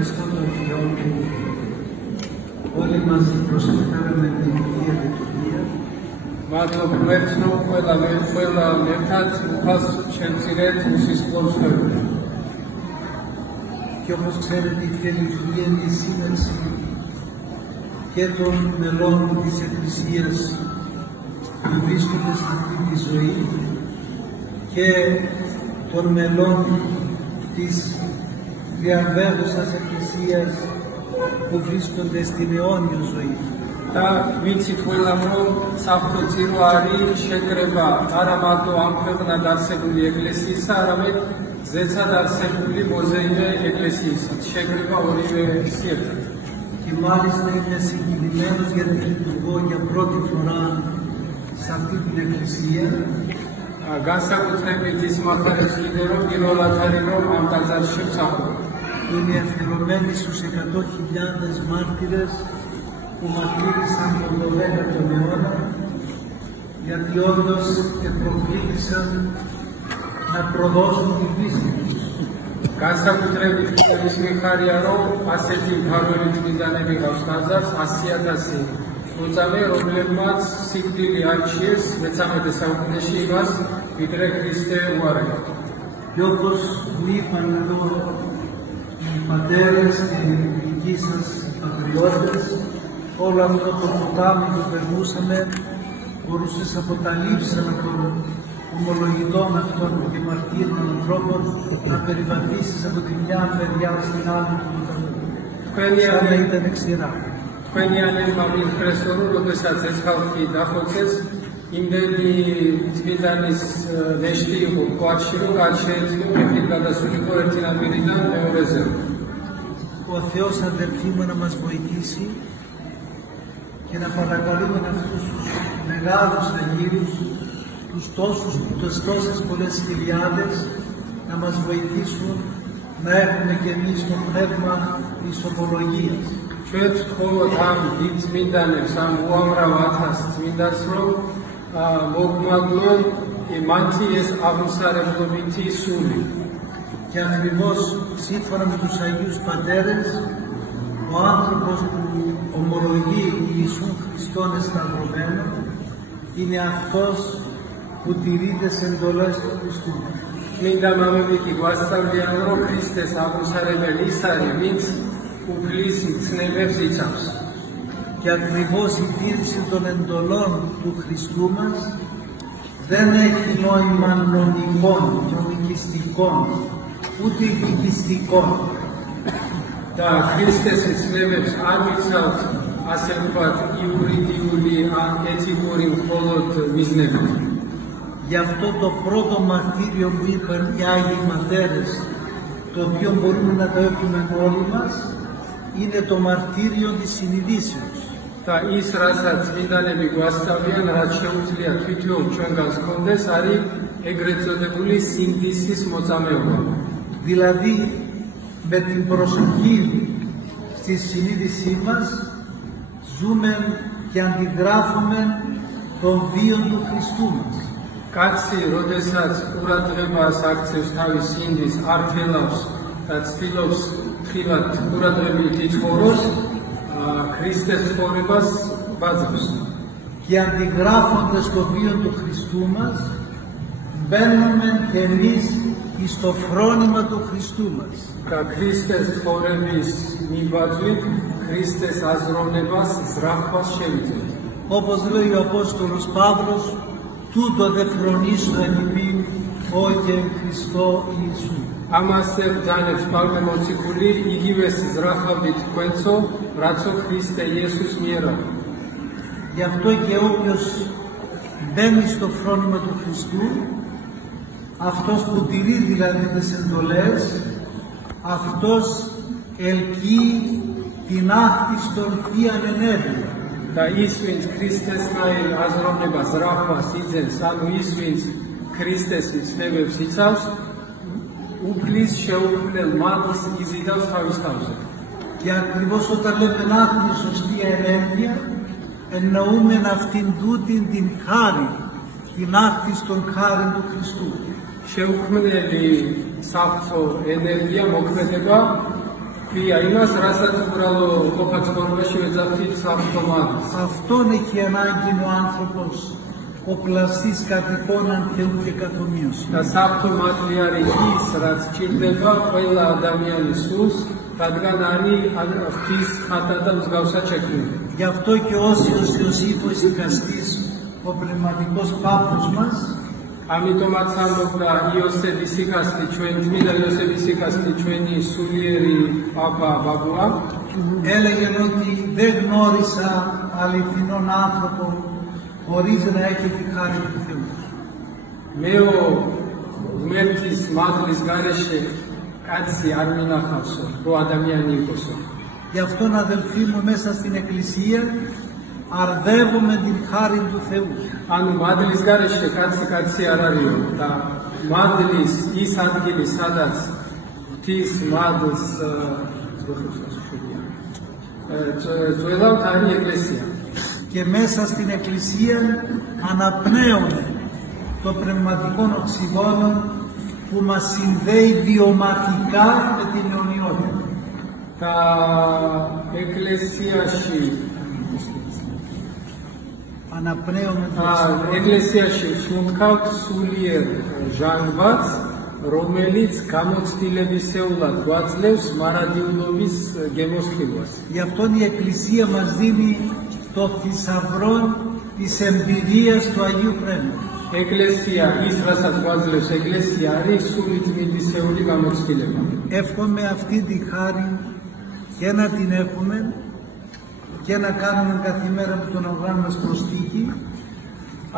ευχαριστώ τον Θεό που όλοι μαζί προσεφέραμε την Αγία Λειτουργία. Μάτω πλέξνο που έλα νεφτάτ που πας შემცირეთ უსის პლოსφერული. Και όπως ξέρετε η Θεία Λειτουργία είναι η σύνδεση και των μελών της Εκκλησίας που βρίσκονται σε αυτή τη ζωή και των μελών της διαβέβαιωσας Εκκλησίας που βρίσκονται στην αιώνια ζωή. და ვიცით ყველამ რომ საფრთხე წირო არის შეკრება არა მარტო ამ ქვეყნად არსებული ეკლესიისა, არამედ ზეცად არსებული მოზეიმე ეკლესიისა. შეკრება ორივე ერთად. Και μάλιστα είμαι συγκινημένος γιατί λειτουργώ για πρώτη φορά σε αυτή την εκκλησία. განსაკუთრებით ის მახარებს ვიდე რომ პირველად არის რომ ამ ტაძარში ვსახურობ. Είναι αφιερωμένη στους 100.000 μάρτυρες που μαρτύρησαν τον 12ο αιώνα, γιατί όντως προκλήθησαν να προδώσουν την πίστη τους. განსაკუთრებით ის მიხარია რომ ასეთი მფარველი წმინდანები გავს ტაძარს 100,000 მოწამე, რომლებმაც სიკვდილი არჩიეს მე-13 საუკუნეში იმას, ვიდრე Χριστე უარებდა. Και όπως μου είπαν εδώ οι πατέρες και οι δικοί σας πατριώτες, όλο αυτό το ποτάμι που περνούσαμε μπορούσε από τα λείψανα των ομολογητών αυτών και μαρτύρων ανθρώπων να περιβατήσεις από τη μια μεριά στην άλλη του ποταμού. Σαν να ήταν ξηρά. თქვენი ანებმა მიხრეს რომ როდესაც ეს ხალხი დახოცეს, იმდენი წმინდანის ნეშტი იყო გვარში, რომ რაც შეეძლო მეთქი გადასულიყო ერთი ნაპირიდან მეორეზე. Ο Θεός αδελφοί μου να μας βοηθήσει και να παρακαλούμε αυτούς τους μεγάλους Αγίους, τους τόσες πολλές χιλιάδες, να μας βοηθήσουν να έχουμε και εμείς το πνεύμα της ομολογίας. ჩვენ ვთხოვოთ ამ დიდ წმინდანებს, ამ უამრავ ათას წმინდანს, რომ მოგმაგლონ მათი ეს აღმსარებლობითი სული. Και ακριβώς σύμφωνα με τους Αγίους Πατέρες, ο άνθρωπος που ομολογεί Ιησούν Χριστόν εσταυρωμένο είναι αυτός που τηρεί τις εντολές του Χριστού. წმინდა მამები კი გვასწავლიან, რომ ქრისტეს აღმსარებელი ის არის, ვინც უფლის მცნებებს იცავს. Και ακριβώς η τήρηση των εντολών του Χριστού μας δεν έχει νόημα νομικών, νομικιστικών, ούτε δικιστικών. და ქრისტეს მცნებებს არ ვიცავთ ასე ვთქვათ იურიდიული ან ეთიკური მხოლოდ მიზნებით. Γι' αυτό το πρώτο μαρτύριο που είπαν οι Άγιοι Ματέρες, το οποίο μπορούμε να το έχουμε όλοι μας, είναι το μαρτύριο της συνειδήσεως. და ის რასაც წმინდანები გვასწავლიან, რაც შეუძლია თვითონ ჩვენგანს გქონდეს, არის ეგრეთ წოდებული სინდისის მოწამეობა. Δηλαδή, με την προσοχή στη συνείδησή μας, ζούμε και αντιγράφουμε τον βίο του Χριστού μας. კაცი, როდესაც ყურადღებას აქცევს თავის სინდის, არ თელავს და ცდილობს ხილად ყურადღებით იცხოვროს, ქრისტეს ცხოვრებას ბაძავს. Και αντιγράφοντας το βίο του Χριστού μας, μπαίνουμε και εμείς στο φρόνημα του Χριστού μας. და ქრისტეს ცხოვრების მიბაძვით, ქრისტეს აზროვნებას, ზრახვას შევიძლია. Όπως λέει ο Απόστολος Παύλος, τούτο δε φρονήσω εμείς, όχι εν Χριστώ Ιησού. ამას ბრძანებს პავლე მოციქული, იგივე ზრახავით თქვენცო, რაცო ქრისტე იესოს მიერა. Γι' αυτό και όποιος μπαίνει στο φρόνημα του Χριστού, αυτός που τηρεί δηλαδή τις εντολές, αυτός ελκύει την άκτιστον θείαν ενέργεια. და ის, ვინც ქრისტესნაირ აზროვნებას, ზრახვას იძენს, ანუ ის, ვინც ქრისტეს მცნებებს იცავს, უფლის შეუქმნელ მადლს იზიდავს თავის თავზე. Και ακριβώς όταν λέμε να έχουμε σωστή ενέργεια, εννοούμε αυτήν τούτην την χάρη, την άκτιστον χάρη του Χριστού. შეუქმნელი საფრთხო ენერგია, მოქმედება Αυτόν έχει ανάγκη ο άνθρωπος, ο πλαστής κατ' εικόναν Θεού και καθομοίωση. Γι' αυτό και όσιος Ιωσήφος οικαστής, ο πνευματικός πάπους μας, ამიტომაც ამბობდა იოსები სიკასტი ჩვენ წმინდა იოსები სიკასტი ჩვენი სულიერი პაპა ბაბუა έλεγε ότι δεν γνώρισα αληθινόν άνθρωπο χωρίς να έχει τη χάρη του Θεού. მეო ღმერთის მადლის გარეშე კაცი არ მინახავსო რო ადამიანი იყოსო. Γι' αυτόν αδελφοί μου μέσα στην Εκκλησία αρδεύουμε την χάρη του Θεού. ანუ მადლის გარეშე კაცი არ არისო და მადლის ის ადგილი სადაც ღვთის მადლს ძველად არის ეკლესია. Και μέσα στην Εκκλησία αναπνέουμε το πνευματικό οξυγόνο που μας συνδέει βιωματικά με την αιωνιότητα. Τα ეკლესიაში αναπνέουμε ეკლესიაში ვსუნთქავთ სულიერ ჟანგბადს, რომელიც გამოცდილებისეულად გვაძლევს მარადიულობის გემოსხივას. Γι' αυτό η Εκκλησία μας δίνει το θησαυρό της εμπειρίας του Αγίου Πνεύματος. ეკლესია ის რასაც გვაძლევს ეკლესია არის სული წმინდისეული გამოცდილება. Εύχομαι αυτή τη χάρη και να την έχουμε και να κάνουμε κάθε μέρα που τον οργάνωμα προστίκη.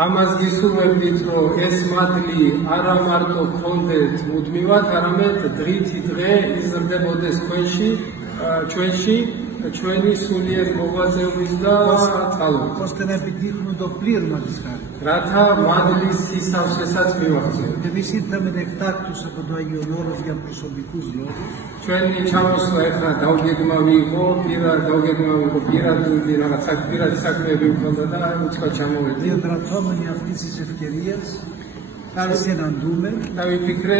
ამას გისურვებდით, რომ ეს მადლი არა მარტო გქონდეთ მუდმივად, არამედ დღითი დღე იზრდებოდეს ჩვენში ჩვენი სულიერი მოღვაწეობის და წყალობით. ώστε να επιτύχουμε το πλήρωμα της χάρης. რათა მადლის სისავსესაც მივახცევთ. Εμείς ήρθαμε εκτάκτους από το Άγιον Όρος για προσωπικούς λόγους. ჩვენი ჩამოსვლა ეხლა დავგეგმავი იყო, პირადი რაღაც პირადი საქმეები მქონდა და უცხოდ ჩამოვედი. Διαδραψόμενοι αυτής της ευκαιρίας, συναντούμε. დავიფიქრე